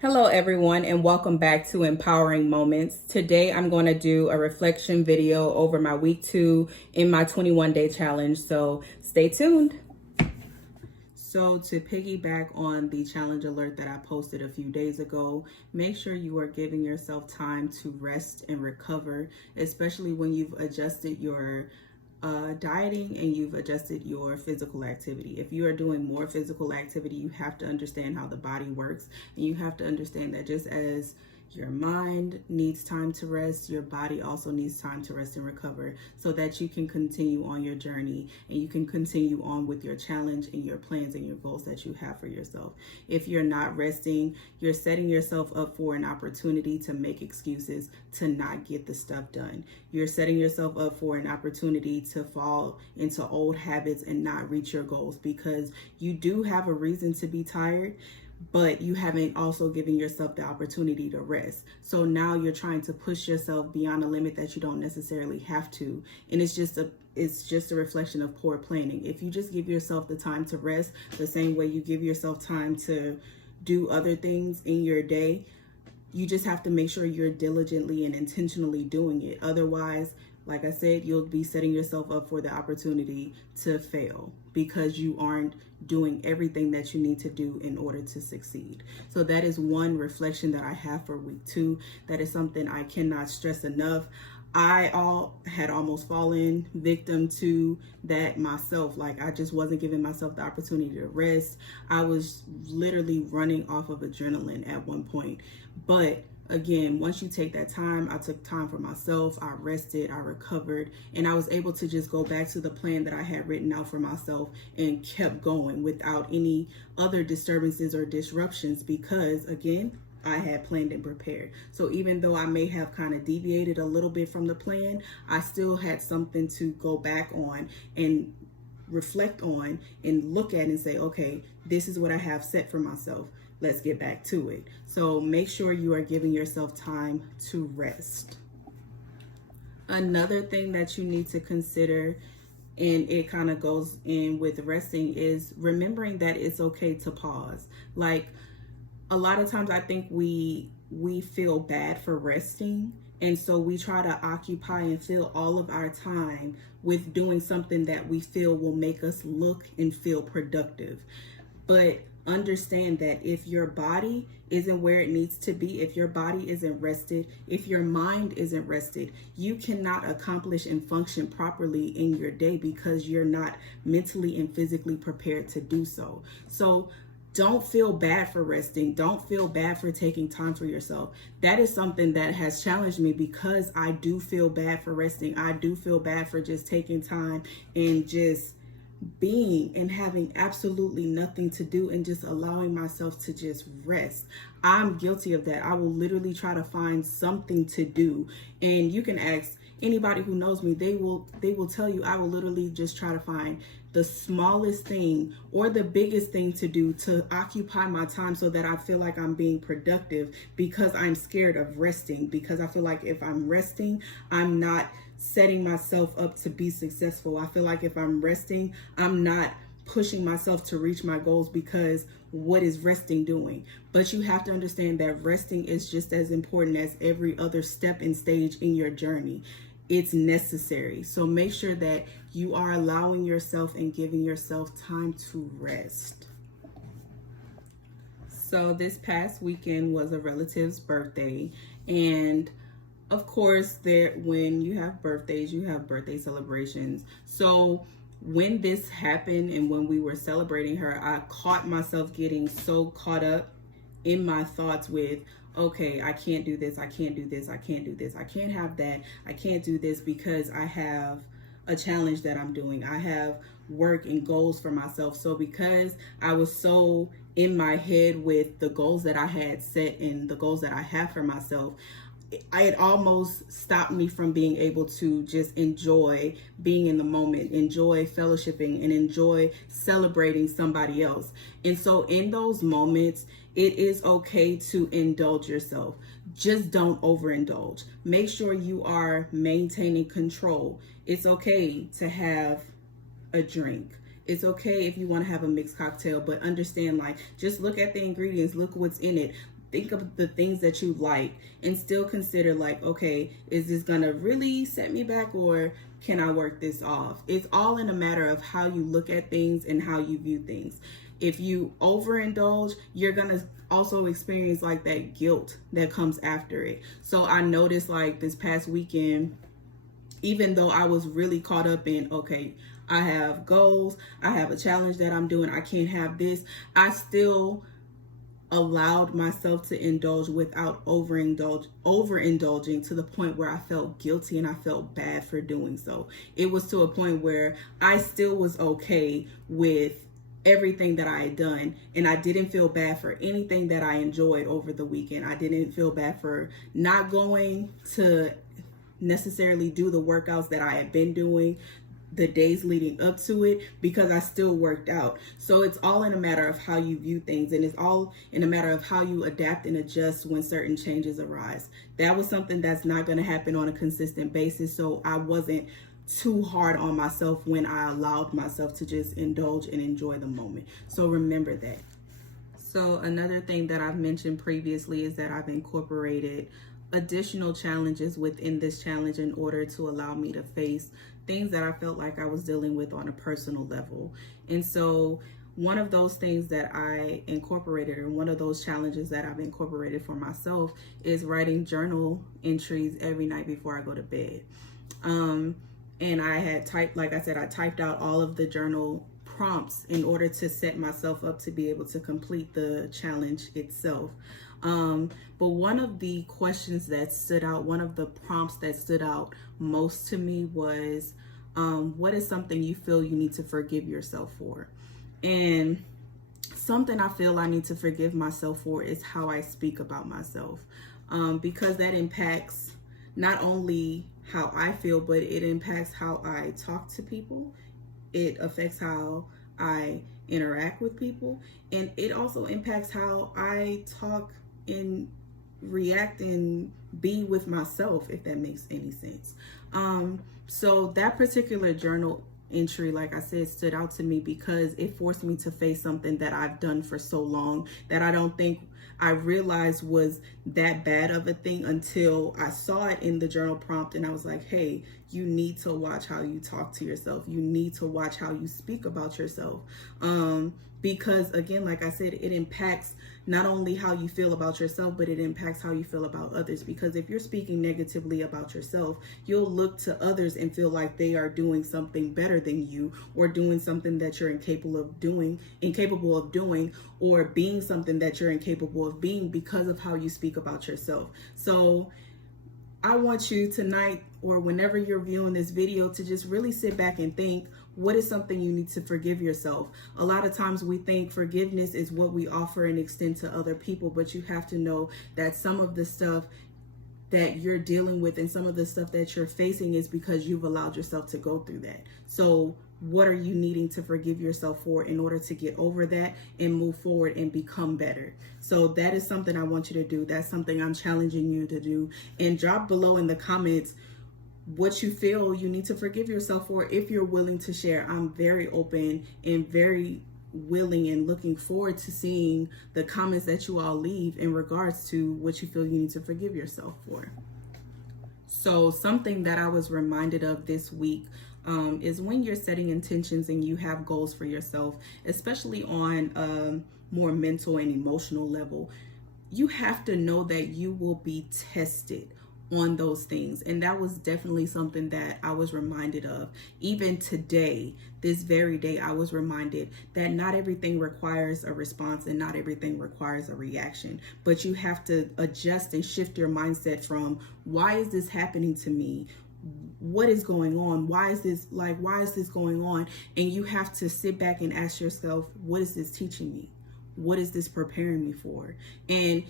Hello, everyone, and welcome back to Empowering Moments. Today, I'm going to do a reflection video over my week 2 in my 21-day challenge. So stay tuned. So to piggyback on the challenge alert that I posted a few days ago, make sure you are giving yourself time to rest and recover, especially when you've adjusted your dieting and you've adjusted your physical activity. If you are doing more physical activity, you have to understand how the body works, and you have to understand that just as your mind needs time to rest, your body also needs time to rest and recover so that you can continue on your journey and you can continue on with your challenge and your plans and your goals that you have for yourself. If you're not resting, you're setting yourself up for an opportunity to make excuses to not get the stuff done. You're setting yourself up for an opportunity to fall into old habits and not reach your goals because you do have a reason to be tired, but you haven't also given yourself the opportunity to rest. So now you're trying to push yourself beyond a limit that you don't necessarily have to. And it's just a reflection of poor planning. If you just give yourself the time to rest the same way you give yourself time to do other things in your day, you just have to make sure you're diligently and intentionally doing it. Otherwise, like I said, you'll be setting yourself up for the opportunity to fail because you aren't doing everything that you need to do in order to succeed. So that is one reflection that I have for week 2. That is something I cannot stress enough. I had almost fallen victim to that myself. Like, I just wasn't giving myself the opportunity to rest. I was literally running off of adrenaline at one point. But again, once you take that time, I took time for myself, I rested, I recovered, and I was able to just go back to the plan that I had written out for myself and kept going without any other disturbances or disruptions because, again, I had planned and prepared. So even though I may have kind of deviated a little bit from the plan, I still had something to go back on and reflect on and look at and say, okay, this is what I have set for myself. Let's get back to it. So make sure you are giving yourself time to rest. Another thing that you need to consider, and it kind of goes in with resting, is remembering that it's okay to pause. Like, a lot of times I think we feel bad for resting, and so we try to occupy and fill all of our time with doing something that we feel will make us look and feel productive. But understand that if your body isn't where it needs to be, if your body isn't rested, if your mind isn't rested, you cannot accomplish and function properly in your day because you're not mentally and physically prepared to do so. So don't feel bad for resting. Don't feel bad for taking time for yourself. That is something that has challenged me because I do feel bad for resting. I do feel bad for just taking time and just being and having absolutely nothing to do and just allowing myself to just rest. I'm guilty of that. I will literally try to find something to do. And you can ask anybody who knows me, they will tell you I will literally just try to find the smallest thing or the biggest thing to do to occupy my time so that I feel like I'm being productive because I'm scared of resting, because I feel like if I'm resting, I'm not setting myself up to be successful. I feel like if I'm resting, I'm not pushing myself to reach my goals because what is resting doing? But you have to understand that resting is just as important as every other step and stage in your journey. It's necessary. So make sure that you are allowing yourself and giving yourself time to rest. So this past weekend was a relative's birthday, and of course, when you have birthdays, you have birthday celebrations. So when this happened and when we were celebrating her, I caught myself getting so caught up in my thoughts with, okay, I can't do this, I can't do this, I can't do this, I can't have that, I can't do this because I have a challenge that I'm doing. I have work and goals for myself. So because I was so in my head with the goals that I had set and the goals that I have for myself, it almost stopped me from being able to just enjoy being in the moment, enjoy fellowshipping, and enjoy celebrating somebody else. And so in those moments, it is okay to indulge yourself. Just don't overindulge. Make sure you are maintaining control. It's okay to have a drink. It's okay if you want to have a mixed cocktail, but understand, like, just look at the ingredients, look what's in it. think of the things that you like and still consider like, okay, is this gonna really set me back, or can I work this off? It's all in a matter of how you look at things and how you view things. If you overindulge, you're gonna also experience like that guilt that comes after it. So I noticed like this past weekend, even though I was really caught up in, okay, I have goals, I have a challenge that I'm doing, I can't have this, I still allowed myself to indulge without overindulging to the point where I felt guilty and I felt bad for doing so. It was to a point where I still was okay with everything that I had done, and I didn't feel bad for anything that I enjoyed over the weekend. I didn't feel bad for not going to necessarily do the workouts that I had been doing the days leading up to it, because I still worked out. So it's all in a matter of how you view things, and it's all in a matter of how you adapt and adjust when certain changes arise. That was something that's not going to happen on a consistent basis, so I wasn't too hard on myself when I allowed myself to just indulge and enjoy the moment. So remember that. So another thing that I've mentioned previously is that I've incorporated additional challenges within this challenge in order to allow me to face things that I felt like I was dealing with on a personal level. And so one of those things that I incorporated, and one of those challenges that I've incorporated for myself, is writing journal entries every night before I go to bed. And I had typed, like I said, I typed out all of the journal prompts in order to set myself up to be able to complete the challenge itself. But one of the questions that stood out, one of the prompts that stood out most to me was, what is something you feel you need to forgive yourself for? And something I feel I need to forgive myself for is how I speak about myself, because that impacts not only how I feel, but it impacts how I talk to people. It affects how I interact with people, and it also impacts how I talk and react and be with myself, if that makes any sense. So that particular journal entry, like I said, stood out to me because it forced me to face something that I've done for so long that I don't think I realized was that bad of a thing until I saw it in the journal prompt, and I was like, hey, you need to watch how you talk to yourself. You need to watch how you speak about yourself. Because again, like I said, it impacts not only how you feel about yourself, but it impacts how you feel about others. Because if you're speaking negatively about yourself, you'll look to others and feel like they are doing something better than you, or doing something that you're incapable of doing, or being something that you're incapable of being because of how you speak about yourself. So I want you tonight, or whenever you're viewing this video, to just really sit back and think, what is something you need to forgive yourself? A lot of times we think forgiveness is what we offer and extend to other people, but you have to know that some of the stuff that you're dealing with and some of the stuff that you're facing is because you've allowed yourself to go through that. So what are you needing to forgive yourself for in order to get over that and move forward and become better? So that is something I want you to do. That's something I'm challenging you to do. And drop below in the comments what you feel you need to forgive yourself for, if you're willing to share. I'm very open and very willing and looking forward to seeing the comments that you all leave in regards to what you feel you need to forgive yourself for. So something that I was reminded of this week is when you're setting intentions and you have goals for yourself, especially on a more mental and emotional level, you have to know that you will be tested on those things. And that was definitely something that I was reminded of. Even today, this very day, I was reminded that not everything requires a response and not everything requires a reaction, but you have to adjust and shift your mindset from, why is this happening to me? What is going on? Why is this going on? And you have to sit back and ask yourself, what is this teaching me? What is this preparing me for? And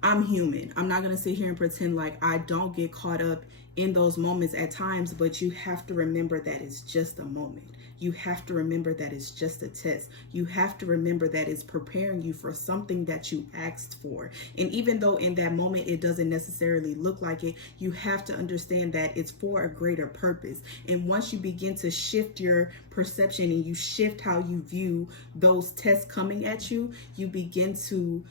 I'm human. I'm not going to sit here and pretend like I don't get caught up in those moments at times, but you have to remember that it's just a moment. You have to remember that it's just a test. You have to remember that it's preparing you for something that you asked for. And even though in that moment it doesn't necessarily look like it, you have to understand that it's for a greater purpose. And once you begin to shift your perception and you shift how you view those tests coming at you, you begin to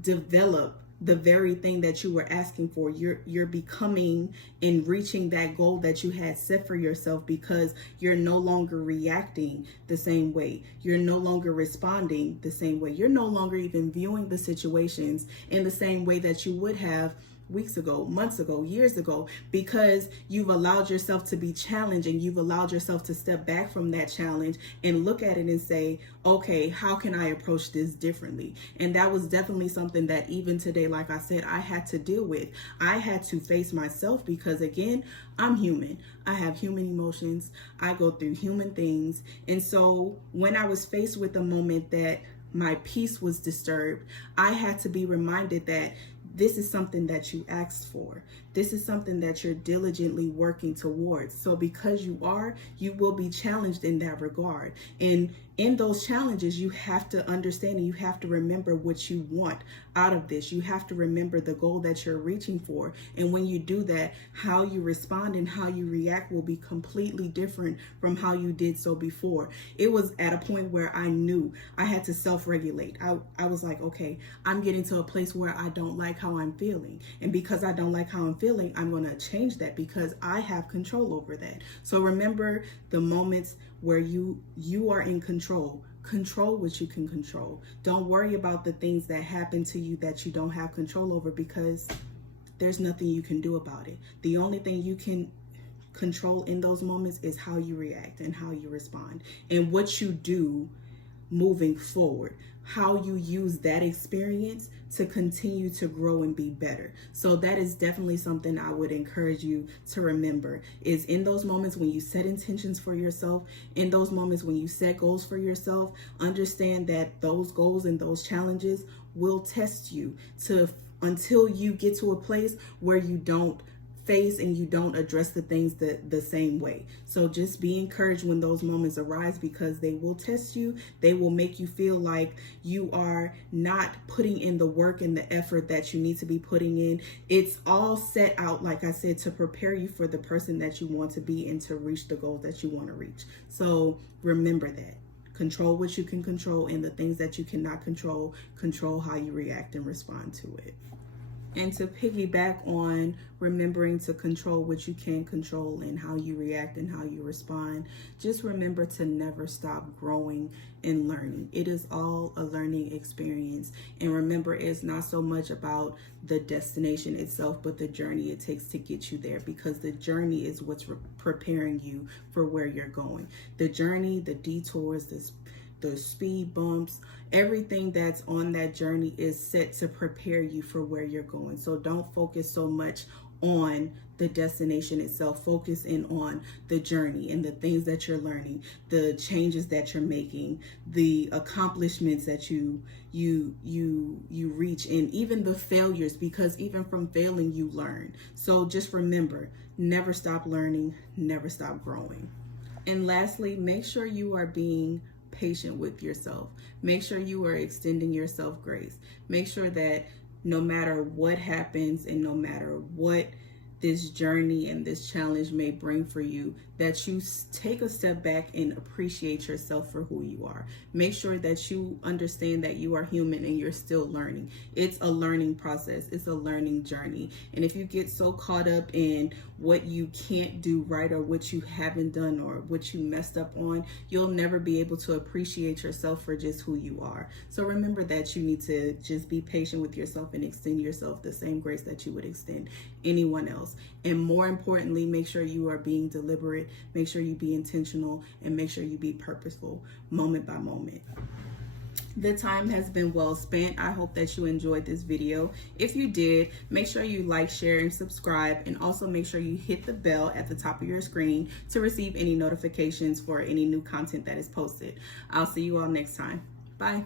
develop the very thing that you were asking for. You're becoming and reaching that goal that you had set for yourself, because you're no longer reacting the same way. You're no longer responding the same way. You're no longer even viewing the situations in the same way that you would have weeks ago, months ago, years ago, because you've allowed yourself to be challenged, and you've allowed yourself to step back from that challenge and look at it and say, okay, how can I approach this differently? And that was definitely something that even today, like I said, I had to deal with. I had to face myself, because again, I'm human. I have human emotions. I go through human things. And so when I was faced with a moment that my peace was disturbed, I had to be reminded that this is something that you asked for. This is something that you're diligently working towards. So because you will be challenged in that regard. And in those challenges, you have to understand and you have to remember what you want out of this. You have to remember the goal that you're reaching for. And when you do that, how you respond and how you react will be completely different from how you did so before. It was at a point where I knew I had to self-regulate. I was like, okay, I'm getting to a place where I don't like how I'm feeling. And because I don't like how I'm feeling, I'm going to change that, because I have control over that. So remember the moments where you are in control. Control what you can control. Don't worry about the things that happen to you that you don't have control over, because there's nothing you can do about it. The only thing you can control in those moments is how you react and how you respond, and what you do moving forward, how you use that experience to continue to grow and be better. So that is definitely something I would encourage you to remember, is in those moments when you set intentions for yourself, in those moments when you set goals for yourself, understand that those goals and those challenges will test you until you get to a place where you don't face and you don't address the things the same way. So just be encouraged when those moments arise, because they will test you. They will make you feel like you are not putting in the work and the effort that you need to be putting in. It's all set out, like I said, to prepare you for the person that you want to be and to reach the goals that you want to reach. So remember that. Control what you can control, and the things that you cannot control, control how you react and respond to it. And to piggyback on remembering to control what you can control and how you react and how you respond, just remember to never stop growing and learning. It is all a learning experience. And remember, it's not so much about the destination itself, but the journey it takes to get you there, because the journey is what's preparing you for where you're going. The journey, the detours, the speed bumps, everything that's on that journey is set to prepare you for where you're going. So don't focus so much on the destination itself. Focus in on the journey and the things that you're learning, the changes that you're making, the accomplishments that you reach, and even the failures, because even from failing you learn. So just remember, never stop learning, never stop growing. And lastly, make sure you are being patient with yourself. Make sure you are extending yourself grace. Make sure that no matter what happens and no matter what this journey and this challenge may bring for you, that you take a step back and appreciate yourself for who you are. Make sure that you understand that you are human and you're still learning. It's a learning process. It's a learning journey. And if you get so caught up in what you can't do right, or what you haven't done, or what you messed up on, you'll never be able to appreciate yourself for just who you are. So remember that you need to just be patient with yourself and extend yourself the same grace that you would extend anyone else. And more importantly, make sure you are being deliberate, make sure you be intentional, and make sure you be purposeful moment by moment. The time has been well spent. I hope that you enjoyed this video. If you did, make sure you like, share, and subscribe, and also make sure you hit the bell at the top of your screen to receive any notifications for any new content that is posted. I'll see you all next time. Bye.